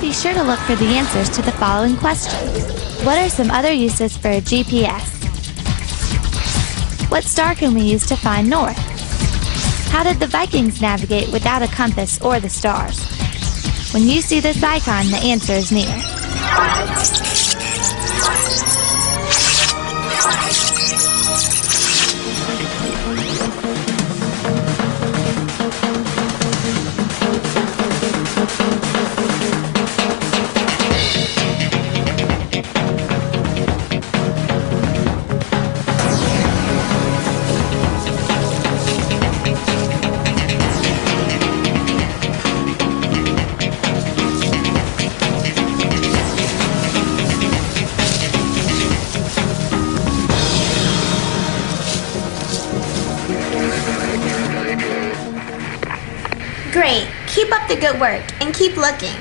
Be sure to look for the answers to the following questions. What are some other uses for a GPS? What star can we use to find north? How did the Vikings navigate without a compass or the stars? When you see this icon, the answer is near. Great. Keep up the good work and keep looking.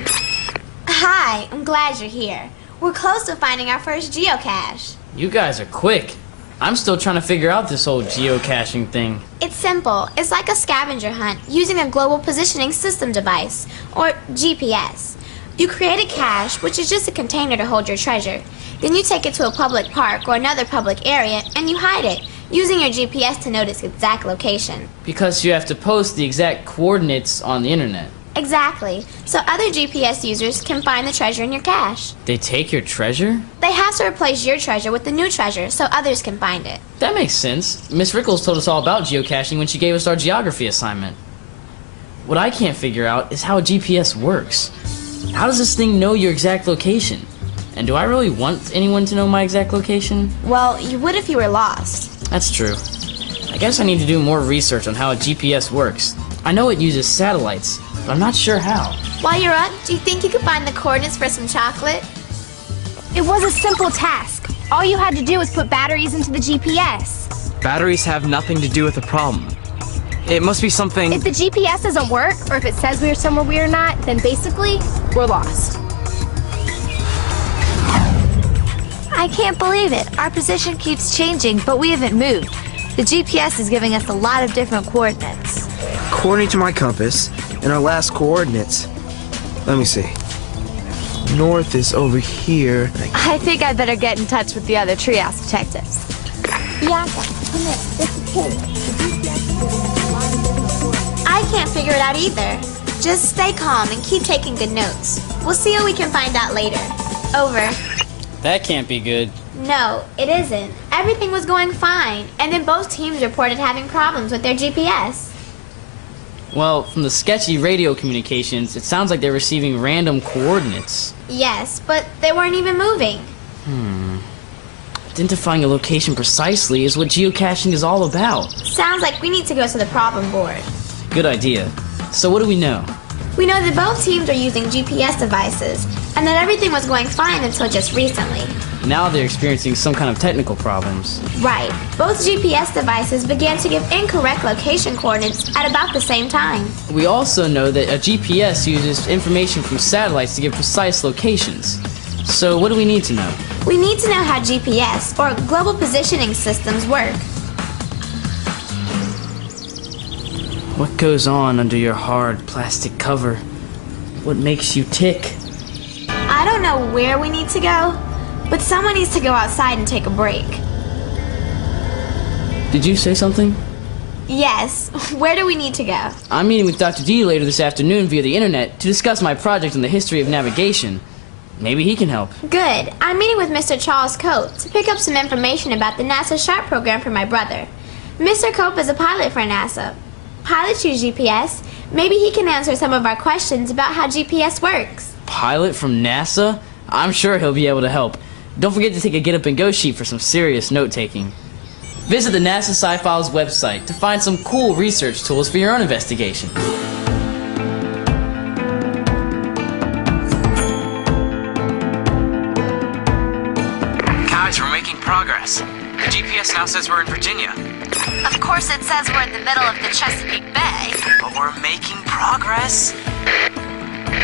Hi, I'm glad you're here. We're close to finding our first geocache. You guys are quick. I'm still trying to figure out this whole geocaching thing. It's simple. It's like a scavenger hunt using a global positioning system device, or GPS. You create a cache, which is just a container to hold your treasure. Then you take it to a public park or another public area and you hide it, using your GPS to know its exact location. Because you have to post the exact coordinates on the internet. Exactly. So other GPS users can find the treasure in your cache. They take your treasure? They have to replace your treasure with the new treasure so others can find it. That makes sense. Miss Rickles told us all about geocaching when she gave us our geography assignment. What I can't figure out is how a GPS works. How does this thing know your exact location? And do I really want anyone to know my exact location? Well, you would if you were lost. That's true. I guess I need to do more research on how a GPS works. I know it uses satellites, but I'm not sure how. While you're up, do you think you could find the coordinates for some chocolate? It was a simple task. All you had to do was put batteries into the GPS. Batteries have nothing to do with the problem. It must be something... If the GPS doesn't work, or if it says we're somewhere we're not, then basically, we're lost. I can't believe it. Our position keeps changing, but we haven't moved. The GPS is giving us a lot of different coordinates. According to my compass, and our last coordinates, let me see. North is over here. I think I better get in touch with the other treehouse detectives. Bianca, come here. This is Kate. I can't figure it out either. Just stay calm and keep taking good notes. We'll see what we can find out later. Over. That can't be good. No, it isn't. Everything was going fine, and then both teams reported having problems with their GPS. Well, from the sketchy radio communications, it sounds like they're receiving random coordinates. Yes, but they weren't even moving. Identifying a location precisely is what geocaching is all about. Sounds like we need to go to the problem board. Good idea. So what do we know? We know that both teams are using GPS devices, and that everything was going fine until just recently. Now they're experiencing some kind of technical problems. Right. Both GPS devices began to give incorrect location coordinates at about the same time. We also know that a GPS uses information from satellites to give precise locations. So what do we need to know? We need to know how GPS, or global positioning systems, work. What goes on under your hard plastic cover? What makes you tick? I don't know where we need to go, but someone needs to go outside and take a break. Did you say something? Yes. Where do we need to go? I'm meeting with Dr. D later this afternoon via the internet to discuss my project on the history of navigation. Maybe he can help. Good. I'm meeting with Mr. Charles Cope to pick up some information about the NASA SHARP program for my brother. Mr. Cope is a pilot for NASA. Pilots use GPS. Maybe he can answer some of our questions about how GPS works. Pilot from NASA? I'm sure he'll be able to help. Don't forget to take a Get Up and Go sheet for some serious note-taking. Visit the NASA Sci-Files website to find some cool research tools for your own investigation. Guys, we're making progress. The GPS now says we're in Virginia. Of course it says we're in the middle of the Chesapeake Bay. But we're making progress.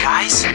Guys?